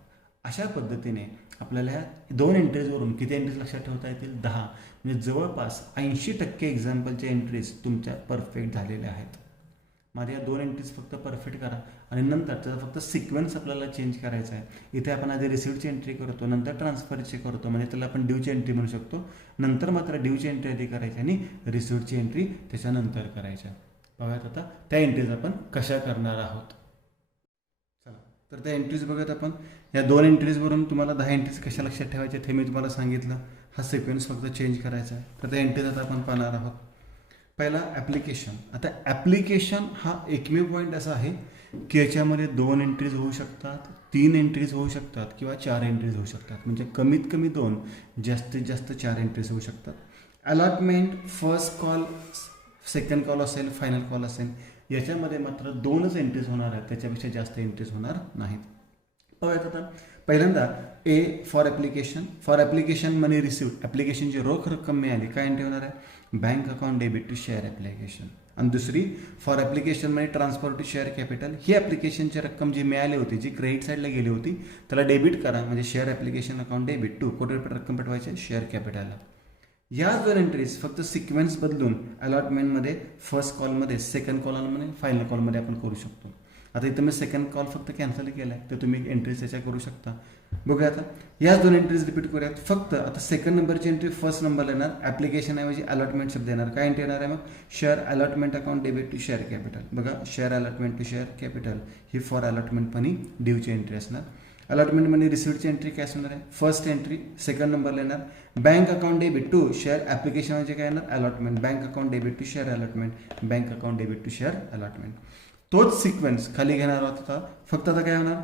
अशा पद्धतीने आपल्याला ह्या 2 एंट्रीजवरून किती एंट्रीज लक्षात ठेवता येतील, 10. म्हणजे जवळपास 80% एक्झाम्पलच्या एंट्रीज तुमच्या परफेक्ट झालेल्या आहेत. माझ्या या 2 एंट्रीज फक्त परफेक्ट करा आणि नंतर त्याचा फक्त सिक्वेन्स आपल्याला चेंज करायचा आहे. इथे आपण आधी रिसिव्हची एंट्री करतो, नंतर ट्रान्सफरची करतो, म्हणजे त्याला आपण ड्यूची एंट्री म्हणू शकतो. नंतर मात्र ड्यूची एंट्री आधी करायची आणि रिसिव्हची एंट्री त्याच्यानंतर करायच्या. बघायत आता त्या एंट्रीज आपण कशा करणार आहोत. चला तर त्या एंट्रीज बघत आपण. या 2 एंट्रीजवरून तुम्हाला 10 एंट्रीज कशा लक्षात ठेवायच्या हे मी तुम्हाला सांगितलं. हा सिक्वेन्स फक्त चेंज करायचा आहे. तर त्या एंट्रीज आता आपण पाहणार आहोत. पहिला ॲप्लिकेशन. आता ॲप्लिकेशन हा एकमेव पॉईंट असा आहे की याच्यामध्ये 2 एंट्रीज होऊ शकतात, 3 एंट्रीज होऊ शकतात किंवा 4 एंट्रीज होऊ शकतात. म्हणजे कमीत कमी 2, जास्तीत जास्त 4 एंट्रीज होऊ शकतात. Allotment first call second call असेल, फायनल कॉल असेल, याच्यामध्ये मात्र 2च एंट्रीज होणार आहेत, त्याच्यापेक्षा जास्त एंट्रीज होणार नाहीत. बघायचं आता पहिल्यांदा a for application. For application money receive, ॲप्लिकेशनची रोख रक्कम मिळाली, काय एंट्री होणार आहे, bank account debit to share application. आणि दुसरी for application money transfer to share capital. ही ॲप्लिकेशनची रक्कम जी मिळाली होती, जी क्रेडिट साईडला गेली होती, त्याला डेबिट करा, म्हणजे share application account debit to कुठे रक्कम पाठवायची, शेअर कॅपिटलला. या 2 एंट्रीज फक्त सिक्वेन्स बदलून अलॉटमेंटमध्ये फर्स्ट कॉलमध्ये, सेकंड कॉलमध्ये, फायनल कॉलमध्ये आपण करू शकतो. आता इथं मी सेकंड कॉल फक्त कॅन्सल केला आहे, तर तुम्ही एंट्रीज त्याच्या करू शकता. बघूया आता याच 2 एंट्रीज रिपीट करूयात. फक्त आता सेकंड नंबरची एंट्री फर्स्ट नंबरला येणार, ॲप्लिकेशनऐवजी अलॉटमेंट शब्द येणार. काय एंट्री येणार आहे मग, share allotment account debit to share capital. बघा share allotment to share capital ही फॉर अलॉटमेंट मनी ड्यूची एंट्री असणार. अलॉटमेंट मनी रिसिव्हची एंट्री काय असणार आहे, फर्स्ट एंट्री सेकंड नंबरला येणार. Bank account debit to share application म्हणजे काय येणार, allotment. Bank account debit to share allotment, bank account debit to share allotment. तोच सिक्वेन्स खाली घेणार होता. फक्त आता काय होणार,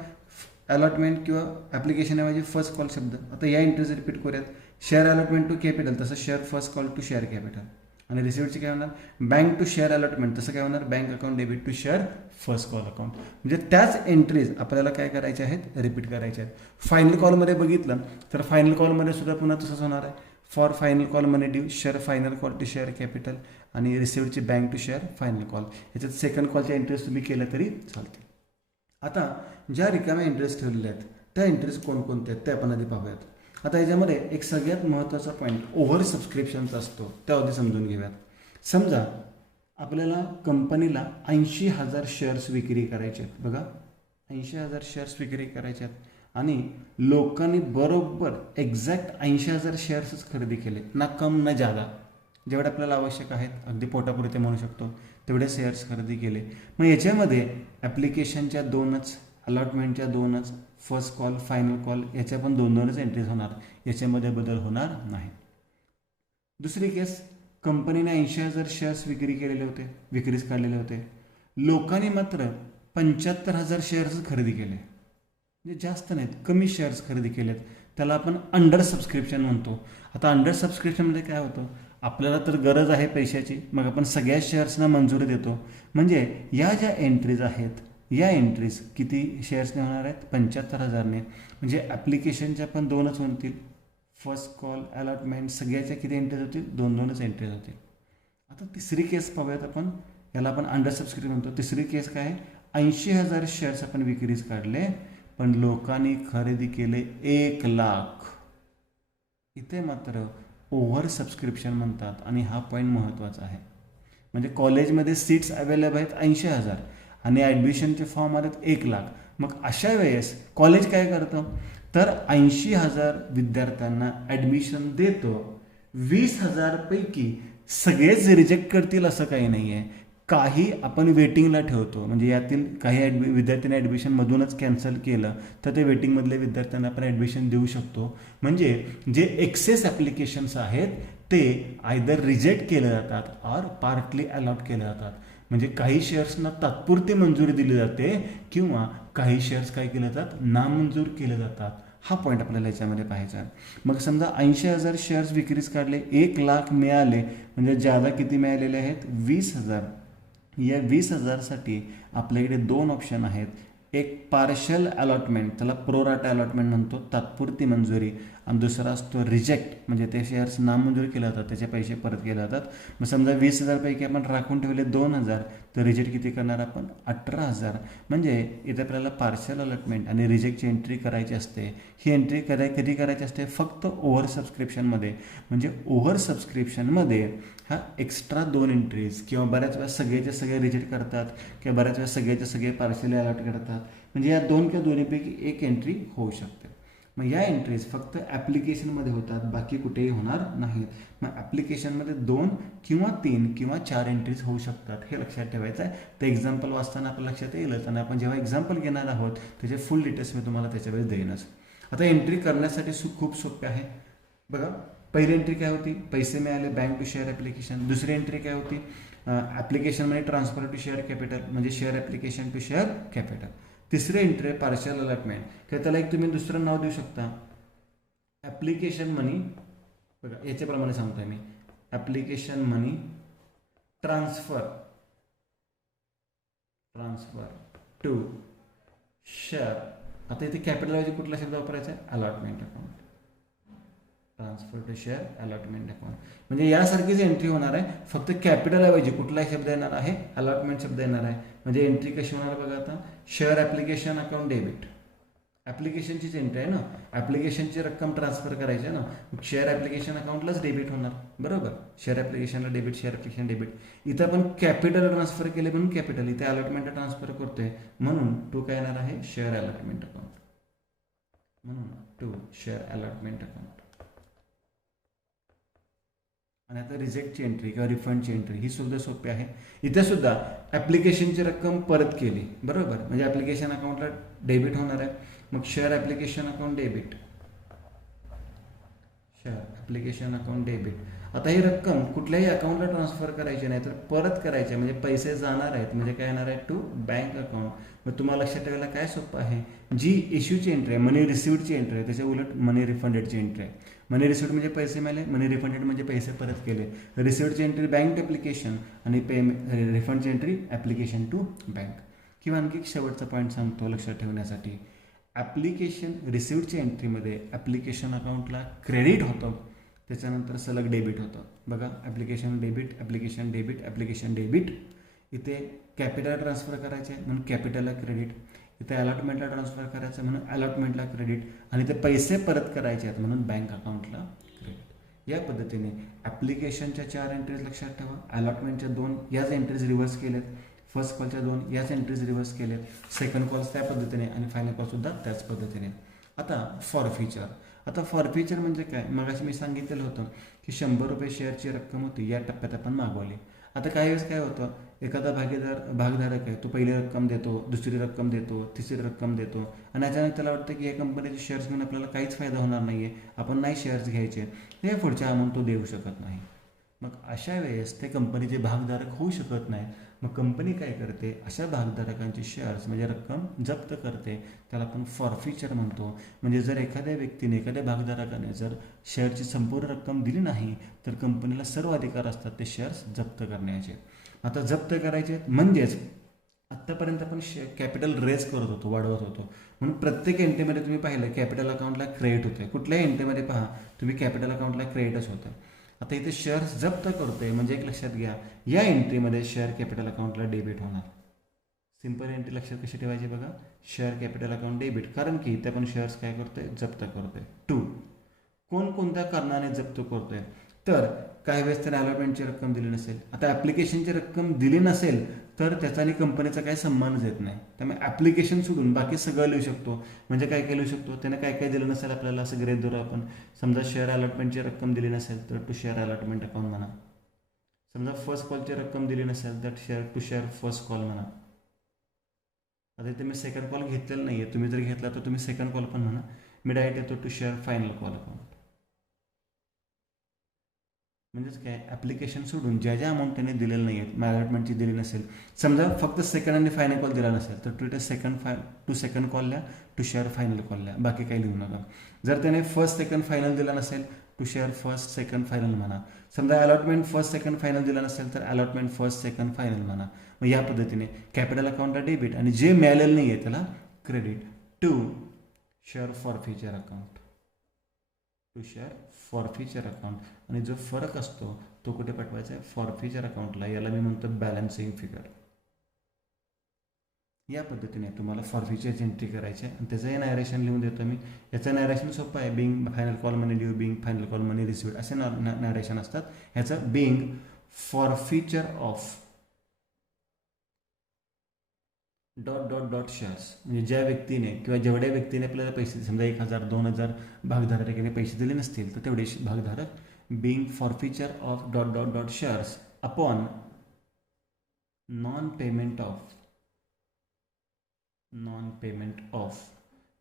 अलॉटमेंट किंवा ॲप्लिकेशनऐवजी फर्स्ट कॉल शब्द. आता या एंट्रीज रिपीट करूयात. शेअर अलॉटमेंट टू कॅपिटल, तसं share first call to share capital. आणि रिसिव्हची काय होणार, बँक टू शेअर अलॉटमेंट, तसं काय होणार, bank account debit to share first call account. म्हणजे त्याच एंट्रीज आपल्याला काय करायच्या आहेत, रिपीट करायच्या आहेत. फायनल कॉलमध्ये बघितलं तर फायनल कॉलमध्ये सुद्धा पुन्हा तसंच होणार आहे. For final call money due share final call to share capital आणि रिसिव्हची bank to share final call. याच्यात सेकंड कॉलच्या एंट्रीज तुम्ही केल्या तरी चालतील. आता ज्या रिकाम्या एंट्रीज ठेवलेल्या आहेत त्या एंट्रीज कोणकोणत्या आहेत ते आपण आधी पाहूयात. आता याच्यामध्ये एक सगळ्यात महत्त्वाचा पॉईंट ओव्हर सबस्क्रिप्शनचा असतो, त्या आधी समजून घेऊयात. समजा आपल्याला कंपनीला 80,000 शेअर्स विक्री करायचे आहेत. बघा 80,000 शेअर्स विक्री करायचे आहेत आणि लोकांनी बरोबर एक्झॅक्ट 80,000 शेअर्सच खरेदी केले, ना कम ना जादा. जेवढे आपल्याला आवश्यक आहेत, अगदी पोटापुरते म्हणू शकतो, तेवढे शेअर्स खरेदी केले. मग याच्यामध्ये ॲप्लिकेशनच्या 2च, अलॉटमेंटच्या 2च, फर्स्ट कॉल फायनल कॉल याच्या पण 2-2च एंट्रीज होणार, याच्यामध्ये बदल होणार नाही. दुसरी केस, कंपनीने 80,000 शेअर्स विक्री केलेले होते, विक्रीस काढलेले होते. लोकांनी मात्र 75,000 शेअर्स खरेदी केले, म्हणजे जास्त नाहीत, कमी शेअर्स खरेदी केलेत. त्याला आपण अंडर सबस्क्रिप्शन म्हणतो. आता अंडर सबस्क्रिप्शनमध्ये काय होतं, आपल्याला तर गरज आहे पैशाची, मग आपण सगळ्या शेअर्सना मंजुरी देतो. म्हणजे या ज्या एंट्रीज आहेत, या एंट्रीज किती शेअर्सने होणार आहेत, 75,000ने. म्हणजे ॲप्लिकेशनच्या पण 2च होतील, फर्स्ट कॉल अलॉटमेंट सगळ्याच्या किती एंट्रीज होतील, 2-2च एंट्रीज होतील. आता तिसरी केस पाहूयात आपण, याला आपण अंडर सबस्क्रिप्शन म्हणतो. तिसरी केस काय आहे, 80,000 शेअर्स आपण विक्रीस काढले पण लोकांनी खरेदी केले 1,00,000. इथे मात्र ओव्हर सबस्क्रिप्शन म्हणतात आणि हा पॉईंट महत्त्वाचा आहे. म्हणजे कॉलेजमध्ये सीट्स अवेलेबल आहेत 80,000 आणि ॲडमिशनचे फॉर्म आलेत 1,00,000. मग अशा वेळेस कॉलेज काय करतं, तर 80,000 विद्यार्थ्यांना ॲडमिशन देतो. 20,000 पैकी सगळेच रिजेक्ट करतील असं काही नाही आहे. काही आपण वेटिंगला ठेवतो, म्हणजे यातील काही विद्यार्थ्यांनी ॲडमिशनमधूनच कॅन्सल केलं तर ते वेटिंगमधल्या विद्यार्थ्यांना आपण ॲडमिशन देऊ शकतो. म्हणजे जे एक्सेस ॲप्लिकेशन्स आहेत ते आयदर रिजेक्ट केले जातात ऑर पार्टली अलॉट केले जातात. म्हणजे काही शेअर्सना तात्पुरती मंजुरी दिली जाते किंवा काही शेअर्स काय केले जातात, नामंजूर केले जातात. हा पॉईंट आपल्याला याच्यामध्ये पाहायचा आहे. मग समजा 80,000 शेअर्स विक्रीस काढले, 1,00,000 मिळाले, म्हणजे ज्यादा किती मिळालेले आहेत, 20,000. या 20,000साठी आपल्याकडे दोन ऑप्शन आहेत. एक पार्शल अलॉटमेंट, त्याला प्रोराटा अलॉटमेंट म्हणतो, तात्पुरती मंजुरी, आणि दुसरा असतो रिजेक्ट, म्हणजे ते शेअर्स नामंजूर केले जातात, त्याचे पैसे परत केले जातात. मग समजा 20,000 पैकी आपण राखून ठेवले 2,000, तर रिजेक्ट किती करणार आपण, 18,000. म्हणजे इथे आपल्याला पार्शल अलॉटमेंट आणि रिजेक्टची एंट्री करायची असते. ही एंट्री कधी करायची असते, फक्त ओव्हर सबस्क्रिप्शनमध्ये. म्हणजे ओव्हर सबस्क्रिप्शनमध्ये हा एक्स्ट्रा 2 एंट्रीज, किंवा बऱ्याच वेळा सगळेचे सगळे रिजेक्ट करतात, किंवा बऱ्याच वेळा सगळेचे सगळे पार्शली अलॉट करतात. म्हणजे या 2 किंवा दोन्हीपैकी एक एंट्री होऊ शकते. मग या एंट्रीज फक्त ॲप्लिकेशनमध्ये होतात, बाकी कुठेही होणार नाहीत. मग ॲप्लिकेशनमध्ये 2 किंवा 3 किंवा 4 एंट्रीज होऊ शकतात, हे लक्षात ठेवायचं आहे. तर एक्झाम्पल वाचताना आपल्या लक्षात येईलच, आणि आपण जेव्हा एक्झाम्पल घेणार आहोत त्याचे फुल डिटेल्स मी तुम्हाला त्याच्यावेळेस देईनच. आता एंट्री करण्यासाठी खूप सोपे आहे. बघा, पहिली एंट्री काय होती, पैसे मिळाले, बँक टू शेअर ॲप्लिकेशन. दुसरी एंट्री काय होती, ॲप्लिकेशनमध्ये ट्रान्सफर टू शेअर कॅपिटल, म्हणजे share application to share capital. तिसरी एंट्री आहे पार्शल अलॉटमेंट, किंवा त्याला एक तुम्ही दुसरं नाव देऊ शकता, ॲप्लिकेशन मनी. बघा, याच्याप्रमाणे सांगतोय मी, application money transfer to share. आता इथे कॅपिटल ऐवजी कुठला शब्द वापरायचा आहे, allotment account. Transfer to share allotment account, म्हणजे यासारखीच एंट्री होणार आहे, फक्त कॅपिटल ऐवजी कुठलाही शब्द येणार आहे, अलॉटमेंट शब्द येणार आहे. म्हणजे एंट्री कशी होणार बघा, आता शेअर ॲप्लिकेशन अकाउंट डेबिट, ॲप्लिकेशनचीच एंट्री आहे ना, ॲप्लिकेशनची रक्कम ट्रान्सफर करायची आहे ना, शेअर ॲप्लिकेशन अकाउंटलाच डेबिट होणार, बरोबर. शेअर ॲप्लिकेशनला डेबिट, शेअर ॲप्लिकेशन डेबिट. इथं आपण कॅपिटल ट्रान्सफर केले म्हणून कॅपिटल, इथे अलॉटमेंट ट्रान्सफर करतोय म्हणून टू काय येणार आहे, शेअर अलॉटमेंट अकाउंट. म्हणून टू शेअर अलॉटमेंट अकाउंट. आणि आता रिजेक्टची एंट्री किंवा रिफंडची एंट्री ही सुद्धा सोपी आहे. इथे सुद्धा ॲप्लिकेशनची रक्कम परत केली, बरोबर, म्हणजे ॲप्लिकेशन अकाउंटला डेबिट होणार आहे. मग share application account debit, share application account debit. आता ही रक्कम कुठल्याही अकाउंटला ट्रान्सफर करायची नाही, तर परत करायची, म्हणजे पैसे जाणार आहेत, म्हणजे काय येणार आहे, टू बँक अकाउंट. मग तुम्हाला लक्षात ठेवायला काय सोपं आहे, जी इश्यूची एंट्री आहे, मनी रिसिव्डची एंट्री आहे, त्याच्या उलट मनी रिफंडेडची एंट्री आहे. मनी रिसिव्ड म्हणजे पैसे मिळाले, मनी रिफंडेड म्हणजे पैसे परत केले. रिसिव्डची एंट्री बँक ॲप्लिकेशन, आणि रिफंडची एंट्री ॲप्लिकेशन टू बँक. किंवा आणखी एक शेवटचा पॉईंट सांगतो लक्षात ठेवण्यासाठी, ॲप्लिकेशन रिसिव्डच्या एंट्रीमध्ये ॲप्लिकेशन अकाउंटला क्रेडिट होतं, त्याच्यानंतर सलग डेबिट होतं. बघा, application debit, application debit, application debit. इथे कॅपिटल ट्रान्सफर करायचे म्हणून कॅपिटलला क्रेडिट, इथे अलॉटमेंटला ट्रान्सफर करायचं म्हणून अलॉटमेंटला क्रेडिट, आणि ते पैसे परत करायचे आहेत म्हणून बँक अकाउंटला क्रेडिट. या पद्धतीने ॲप्लिकेशनच्या 4 एंट्रीज लक्षात ठेवा, अलॉटमेंटच्या 2 याच एंट्रीज रिव्हर्स केलेत, फर्स्ट कॉलच्या 2 याच एंट्रीज रिव्हर्स केलेत, सेकंड कॉल्स त्या पद्धतीने, आणि फायनल कॉलसुद्धा त्याच पद्धतीने. आता फॉरफिचर. आता फॉरफिचर म्हणजे काय, मगाशी मी सांगितलेलं होतं की 100 रुपये शेअरची रक्कम होती, या टप्प्यात आपण मागवली. आता काही वेळेस काय होतं, एखादा भागधारक आहे, तो पहिली रक्कम देतो, दुसरी रक्कम देतो, तिसरी रक्कम देतो, आणि अचानक त्याला वाटतं की या कंपनीचे शेअर्स घेऊन आपल्याला काहीच फायदा होणार नाही आहे, आपण नाही शेअर्स घ्यायचे, हे पुढच्या अमाऊंट तो देऊ शकत नाही. मग अशा वेळेस ते कंपनीचे भागधारक होऊ शकत नाहीत. मग कंपनी काय करते, अशा भागधारकांचे शेअर्स म्हणजे रक्कम जप्त करते, त्याला आपण फॉरफिचर म्हणतो. म्हणजे जर एखाद्या व्यक्तीने, एखाद्या भागधारकाने जर शेअरची संपूर्ण रक्कम दिली नाही, तर कंपनीला सर्व अधिकार असतात ते शेअर्स जप्त करण्याचे. आता जप्त करायचे म्हणजेच आत्तापर्यंत आपण कॅपिटल रेज करत होतो, वाढवत होतो, म्हणून प्रत्येक एंट्रीमध्ये तुम्ही पाहिलं कॅपिटल अकाउंटला क्रेडिट होते. कुठल्याही एंट्रीमध्ये पहा तुम्ही कॅपिटल अकाउंटला क्रेडिटच होतं. आता इथे शेअर्स जप्त करतोय म्हणजे एक लक्षात घ्या, या एंट्रीमध्ये शेअर कॅपिटल अकाउंटला डेबिट होणार. सिंपल एंट्री लक्षात कशी ठेवायची बघा, शेअर कॅपिटल अकाउंट डेबिट, कारण की इथे आपण शेअर्स काय करतोय, जप्त करतोय. 2, कोणकोणत्या कारणाने जप्त करतोय, तर काही वेळेस त्याने अलॉटमेंटची रक्कम दिली नसेल. आता ॲप्लिकेशनची रक्कम दिली नसेल तर त्याचा आणि कंपनीचा काही संबंधच येत नाही, त्यामुळे ॲप्लिकेशन सोडून बाकी सगळं लिहू शकतो. म्हणजे काय काय लिहू शकतो, त्याने काय काय दिलं नसेल आपल्याला, असं ग्रेड धरू आपण. समजा शेअर अलॉटमेंटची रक्कम दिली नसेल तर टू शेअर अलॉटमेंट अकाउंट म्हणा. समजा फर्स्ट कॉलची रक्कम दिली नसेल तर share to share first call म्हणा. आता इथे मी सेकंड कॉल घेतलेला नाही आहे, तुम्ही जर घेतला तर तुम्ही सेकंड कॉल पण म्हणा. मी डायरेक्ट येतो to share final call account. म्हणजेच काय, ॲप्लिकेशन सोडून ज्या ज्या अमाऊंट त्यांनी दिलेलं नाही आहेत, अलॉटमेंटची दिली नसेल, समजा फक्त सेकंड आणि फायनल कॉल दिला नसेल तर टू सेकंड कॉल लिहा, टू शेअर फायनल कॉल लिहा, बाकी काही लिहू नका. जर त्याने फर्स्ट सेकंड फायनल दिला नसेल, to share first second final म्हणा. समजा अलॉटमेंट फर्स्ट सेकंड फायनल दिला नसेल तर अलॉटमेंट फर्स्ट सेकंड फायनल म्हणा. मग या पद्धतीने कॅपिटल अकाउंटला डेबिट आणि जे मिळालेलं नाही आहे त्याला credit. To share forfeiture account, to share forfeiture account. आणि जो फरक असतो तो कुठे पाठवायचा आहे, फॉरफिचर अकाउंटला. याला मी म्हणतो बॅलन्सिंग फिगर. या पद्धतीने तुम्हाला फॉरफिचरची एंट्री करायची आहे आणि त्याचंही नॅरेशन लिहून देतो मी. याचं नॅरेशन सोपं आहे. Being final call money due, being final call money received असे नॅरेशन असतात. ह्याचं being forfeiture of dot dot dot shares, म्हणजे ज्या व्यक्तीने किंवा जेवढ्या व्यक्तीने आपल्याला पैसे, समजा 1,000 2,000 भागधारकाने पैसे दिले नसतील तर तेवढे भागधारक, being forfeiture of dot dot dot shares upon non payment of.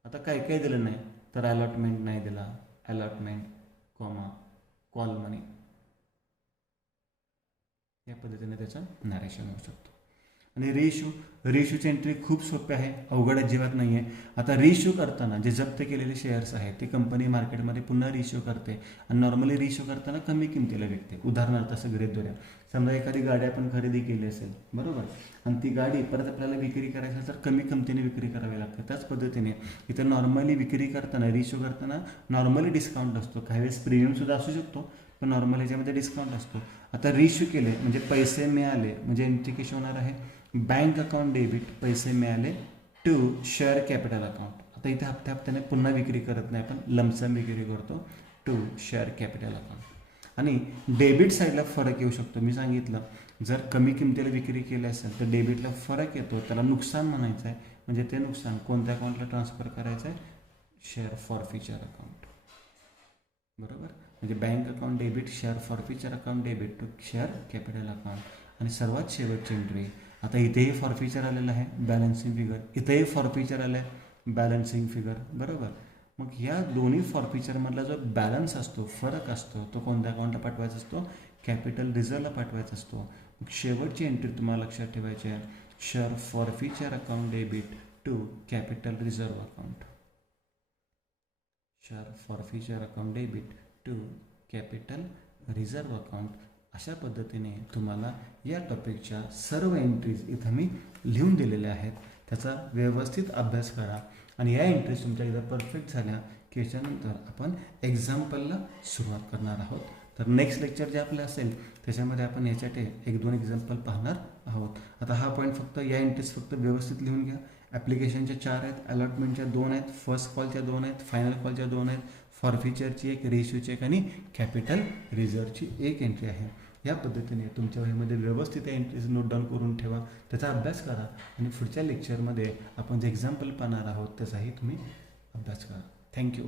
आता काय काय दिलं नाही तर अलॉटमेंट नाही दिला, अलॉटमेंट कॉमा कॉल मनी. या पद्धतीने त्याचं नॅरेशन होऊ शकतो. आणि रेशूची एंट्री खूप सोपी आहे, अवघड अजिबात नाही आहे. आता रेशू करताना जे जप्त केलेले शेअर्स आहेत ते कंपनी मार्केटमध्ये पुन्हा रेशू करते आणि नॉर्मली रेशू करताना कमी किमतीला विकते. उदाहरणार्थ असं गृहीत धरूया, समजा एखादी गाडी आपण खरेदी केली असेल, बरोबर, आणि ती गाडी परत आपल्याला विक्री करायची असेल तर कमी किमतीने विक्री करावी लागते. त्याच पद्धतीने इथं नॉर्मली विक्री करताना, रेशू करताना नॉर्मली डिस्काउंट असतो, काही वेळेस प्रीमियमसुद्धा असू शकतो, पण नॉर्मल ह्याच्यामध्ये डिस्काउंट असतो. आता रेशू केले म्हणजे पैसे मिळाले, म्हणजे एंट्री कशी होणार आहे, बँक अकाउंट डेबिट, पैसे मिळाले, टू शेअर कॅपिटल अकाउंट. आता इथे हप्त्याने पुन्हा विक्री करत नाही, आपण लमसम विक्री करतो, टू शेअर कॅपिटल अकाउंट. आणि डेबिट साईडला फरक येऊ शकतो. मी सांगितलं जर कमी किमतीला विक्री केली असेल तर डेबिटला फरक येतो, त्याला नुकसान म्हणायचं आहे. म्हणजे ते नुकसान कोणत्या अकाउंटला ट्रान्सफर करायचं आहे, शेअर फॉरफिचर अकाउंट, बरोबर. म्हणजे bank account debit, share forfeiture account debit to share capital account. आणि सर्वात शेवटची एंट्री, आता इथेही फॉरफिचर आलेलं आहे, बॅलन्सिंग फिगर, इथेही फॉरफिचर आलं आहे, बॅलन्सिंग फिगर, बरोबर. मग या दोन्ही फॉरफिचरमधला जो बॅलन्स असतो, फरक असतो, तो कोणत्या अकाउंटला पाठवायचा असतो, कॅपिटल रिझर्वला पाठवायचा असतो. मग शेवटची एंट्री तुम्हाला लक्षात ठेवायची आहे, share forfeiture account debit to capital reserve account, share forfeiture account debit to capital reserve account. अशा पद्धतीने तुम्हाला या टॉपिकच्या सर्व एंट्रीज इथं मी लिहून दिलेल्या आहेत. त्याचा व्यवस्थित अभ्यास करा आणि या एंट्रीज तुमच्या एकदा परफेक्ट झाल्या की याच्यानंतर आपण एक्झाम्पलला सुरुवात करणार आहोत. तर नेक्स्ट लेक्चर जे आपलं असेल त्याच्यामध्ये आपण याच्यात 1-2 एक्झाम्पल पाहणार आहोत. आता हा पॉईंट फक्त या एंट्रीज फक्त व्यवस्थित लिहून घ्या. ॲप्लिकेशनच्या 4 आहेत, अलॉटमेंटच्या 2 आहेत, फर्स्ट कॉलच्या 2 आहेत, फायनल कॉलच्या 2 आहेत, फॉरफिचरची 1, रेशूची 1 आणि कॅपिटल रिझर्वची 1 एंट्री आहे. या पद्धतीने तुमच्या वहीमध्ये व्यवस्थित एंट्रीज नोट डाऊन करून ठेवा, त्याचा अभ्यास करा आणि पुढच्या लेक्चरमध्ये आपण जे एक्झाम्पल पाहणार आहोत त्याचाही तुम्ही अभ्यास करा. थँक्यू.